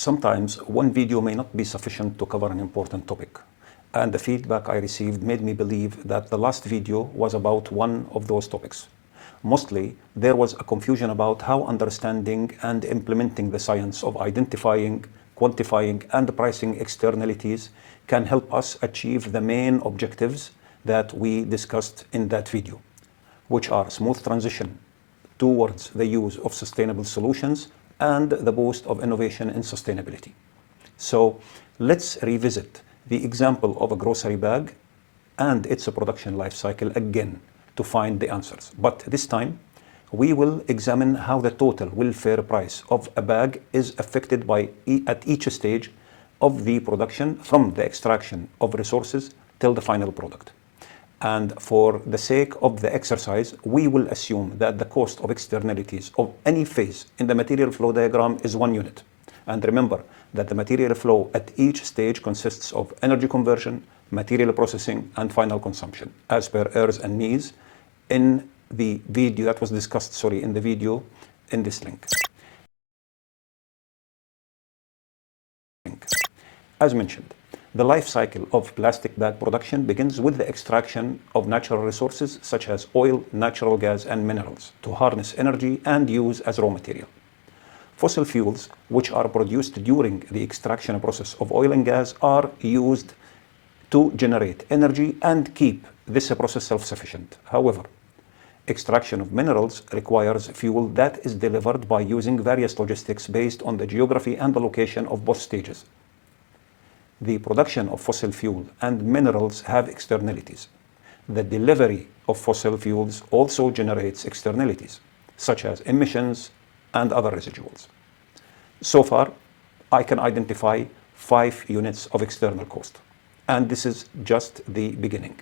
Sometimes one video may not be sufficient to cover an important topic, and the feedback I received made me believe that the last video was about one of those topics. Mostly, there was a confusion about how understanding and implementing the science of identifying, quantifying, and pricing externalities can help us achieve the main objectives that we discussed in that video, which are smooth transition towards the use of sustainable solutions and the boost of innovation in sustainability. So let's revisit the example of a grocery bag and its production life cycle again to find the answers. But this time, we will examine how the total welfare price of a bag is affected at each stage of the production, from the extraction of resources till the final product. And for the sake of the exercise, we will assume that the cost of externalities of any phase in the material flow diagram is 1 unit. And remember that the material flow at each stage consists of energy conversion, material processing, and final consumption, as per ERS and MEES in the video that was discussed, in the video in this link. As mentioned, the life cycle of plastic bag production begins with the extraction of natural resources such as oil, natural gas, and minerals to harness energy and use as raw material. Fossil fuels, which are produced during the extraction process of oil and gas, are used to generate energy and keep this process self-sufficient. However, extraction of minerals requires fuel that is delivered by using various logistics based on the geography and the location of both stages. The production of fossil fuel and minerals have externalities. The delivery of fossil fuels also generates externalities, such as emissions and other residuals. So far, I can identify 5 units of external cost, and this is just the beginning.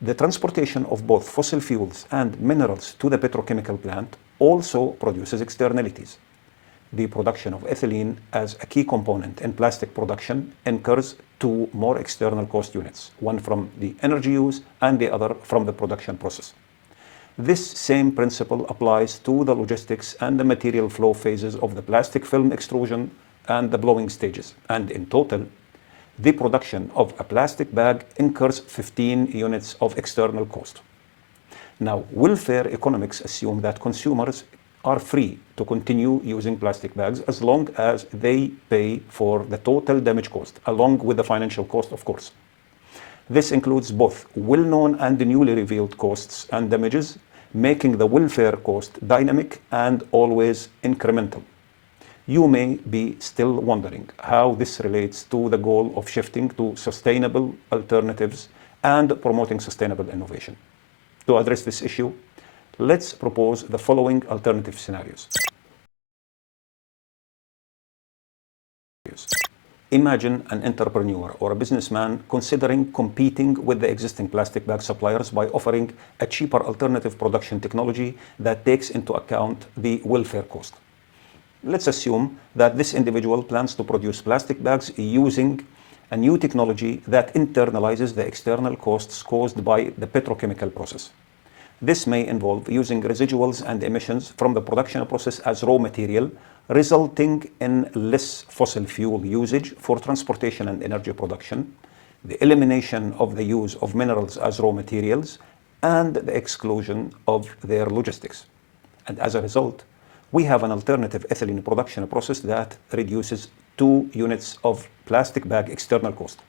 The transportation of both fossil fuels and minerals to the petrochemical plant also produces externalities. The production of ethylene as a key component in plastic production incurs 2 more external cost units, one from the energy use and the other from the production process. This same principle applies to the logistics and the material flow phases of the plastic film extrusion and the blowing stages, and in total, the production of a plastic bag incurs 15 units of external cost. Now, welfare economics assume that consumers are free to continue using plastic bags as long as they pay for the total damage cost, along with the financial cost, of course. This includes both well-known and newly revealed costs and damages, making the welfare cost dynamic and always incremental. You may be still wondering how this relates to the goal of shifting to sustainable alternatives and promoting sustainable innovation. To address this issue, let's propose the following alternative scenarios. Imagine an entrepreneur or a businessman considering competing with the existing plastic bag suppliers by offering a cheaper alternative production technology that takes into account the welfare cost. Let's assume that this individual plans to produce plastic bags using a new technology that internalizes the external costs caused by the petrochemical process. This may involve using residuals and emissions from the production process as raw material, resulting in less fossil fuel usage for transportation and energy production, the elimination of the use of minerals as raw materials, and the exclusion of their logistics. And as a result, we have an alternative ethylene production process that reduces 2 units of plastic bag external cost.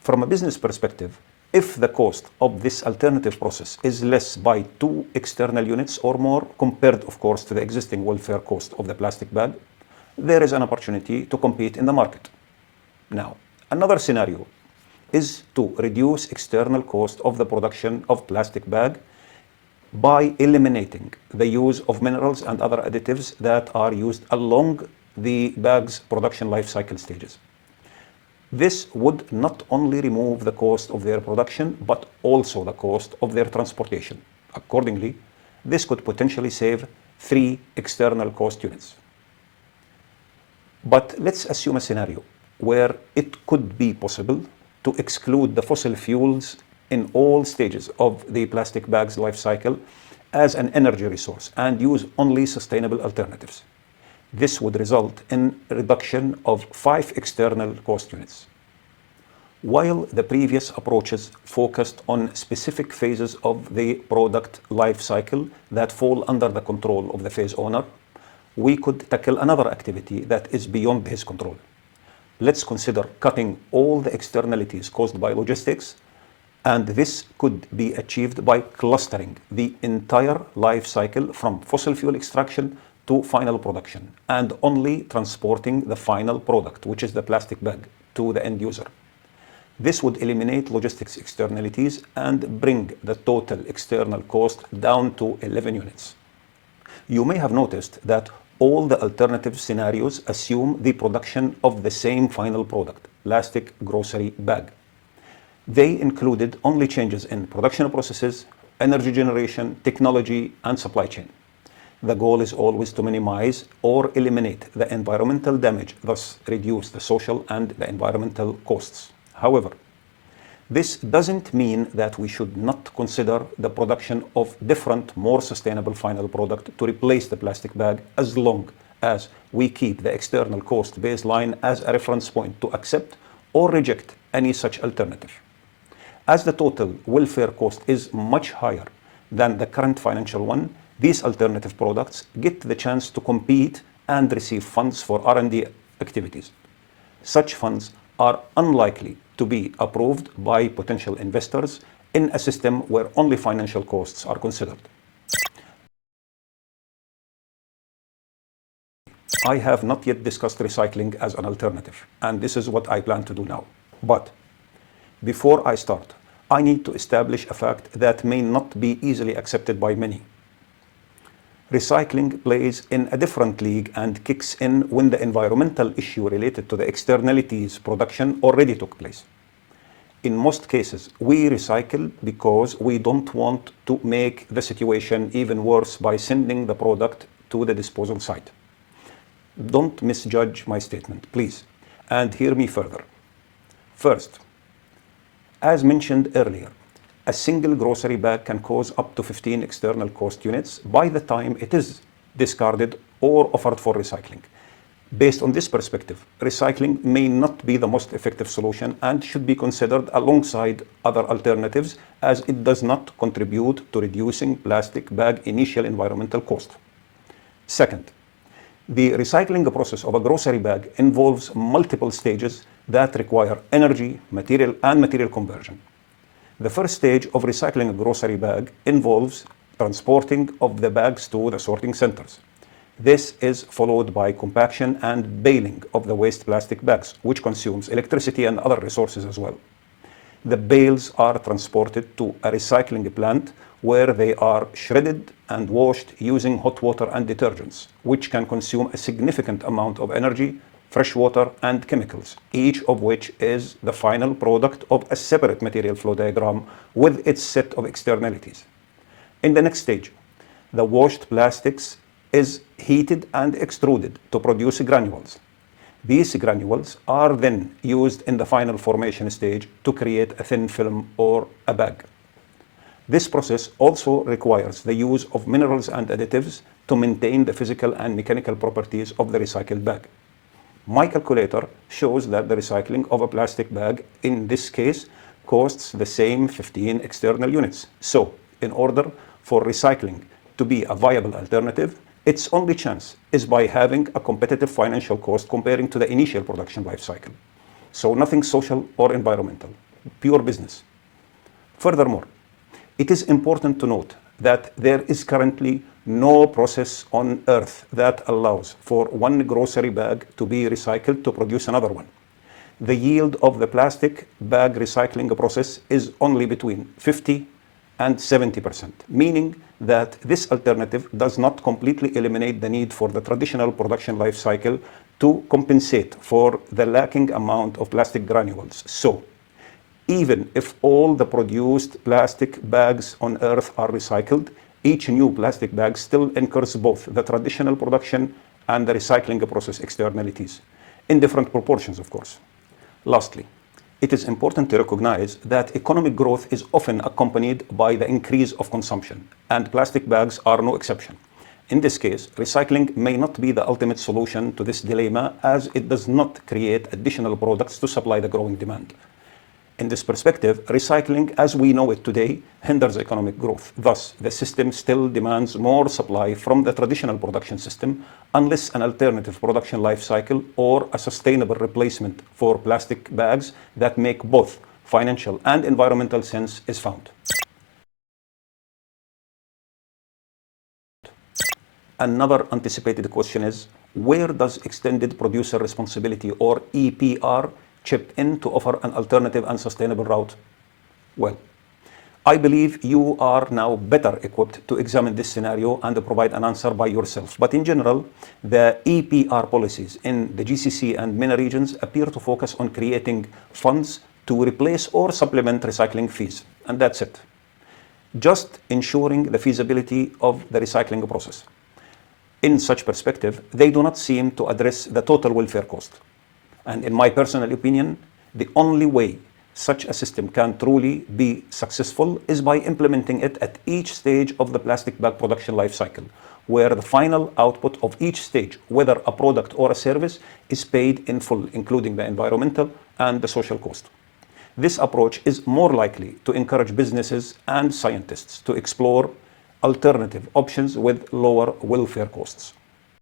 From a business perspective, if the cost of this alternative process is less by 2 external units or more, compared, of course, to the existing welfare cost of the plastic bag, there is an opportunity to compete in the market. Now, another scenario is to reduce external cost of the production of plastic bag by eliminating the use of minerals and other additives that are used along the bag's production life cycle stages. This would not only remove the cost of their production, but also the cost of their transportation. Accordingly, this could potentially save 3 external cost units. But let's assume a scenario where it could be possible to exclude the fossil fuels in all stages of the plastic bag's life cycle as an energy resource and use only sustainable alternatives. This would result in a reduction of 5 external cost units. While the previous approaches focused on specific phases of the product life cycle that fall under the control of the phase owner, we could tackle another activity that is beyond his control. Let's consider cutting all the externalities caused by logistics, and this could be achieved by clustering the entire life cycle from fossil fuel extraction to final production and only transporting the final product, which is the plastic bag, to the end user. This would eliminate logistics externalities and bring the total external cost down to 11 units. You may have noticed that all the alternative scenarios assume the production of the same final product, plastic grocery bag. They included only changes in production processes, energy generation, technology, and supply chain. The goal is always to minimize or eliminate the environmental damage, thus reduce the social and the environmental costs. However, this doesn't mean that we should not consider the production of different, more sustainable final product to replace the plastic bag, as long as we keep the external cost baseline as a reference point to accept or reject any such alternative. As the total welfare cost is much higher than the current financial one, these alternative products get the chance to compete and receive funds for R&D activities. Such funds are unlikely to be approved by potential investors in a system where only financial costs are considered. I have not yet discussed recycling as an alternative, and this is what I plan to do now. But before I start, I need to establish a fact that may not be easily accepted by many. Recycling plays in a different league and kicks in when the environmental issue related to the externalities production already took place. In most cases, we recycle because we don't want to make the situation even worse by sending the product to the disposal site. Don't misjudge my statement, please, and hear me further. First, as mentioned earlier, a single grocery bag can cause up to 15 external cost units by the time it is discarded or offered for recycling. Based on this perspective, recycling may not be the most effective solution and should be considered alongside other alternatives, as it does not contribute to reducing plastic bag initial environmental cost. Second, the recycling process of a grocery bag involves multiple stages that require energy, material conversion. The first stage of recycling a grocery bag involves transporting of the bags to the sorting centers. This is followed by compaction and baling of the waste plastic bags, which consumes electricity and other resources as well. The bales are transported to a recycling plant where they are shredded and washed using hot water and detergents, which can consume a significant amount of energy, fresh water, and chemicals, each of which is the final product of a separate material flow diagram with its set of externalities. In the next stage, the washed plastics is heated and extruded to produce granules. These granules are then used in the final formation stage to create a thin film or a bag. This process also requires the use of minerals and additives to maintain the physical and mechanical properties of the recycled bag. My calculator shows that the recycling of a plastic bag in this case costs the same 15 external units. So, in order for recycling to be a viable alternative, its only chance is by having a competitive financial cost comparing to the initial production life cycle. So nothing social or environmental, pure business. Furthermore, it is important to note that there is currently no process on Earth that allows for one grocery bag to be recycled to produce another one. The yield of the plastic bag recycling process is only between 50 and 70%, meaning that this alternative does not completely eliminate the need for the traditional production life cycle to compensate for the lacking amount of plastic granules. So, even if all the produced plastic bags on Earth are recycled, each new plastic bag still incurs both the traditional production and the recycling process externalities, in different proportions, of course. Lastly, it is important to recognize that economic growth is often accompanied by the increase of consumption, and plastic bags are no exception. In this case, recycling may not be the ultimate solution to this dilemma, as it does not create additional products to supply the growing demand. In this perspective, recycling as we know it today hinders economic growth. Thus, the system still demands more supply from the traditional production system unless an alternative production life cycle or a sustainable replacement for plastic bags that make both financial and environmental sense is found. Another anticipated question is, where does extended producer responsibility or EPR chip in to offer an alternative and sustainable route? Well, I believe you are now better equipped to examine this scenario and provide an answer by yourself. But in general, the EPR policies in the GCC and MENA regions appear to focus on creating funds to replace or supplement recycling fees. And that's it. Just ensuring the feasibility of the recycling process. In such perspective, they do not seem to address the total welfare cost. And in my personal opinion, the only way such a system can truly be successful is by implementing it at each stage of the plastic bag production life cycle, where the final output of each stage, whether a product or a service, is paid in full, including the environmental and the social cost. This approach is more likely to encourage businesses and scientists to explore alternative options with lower welfare costs.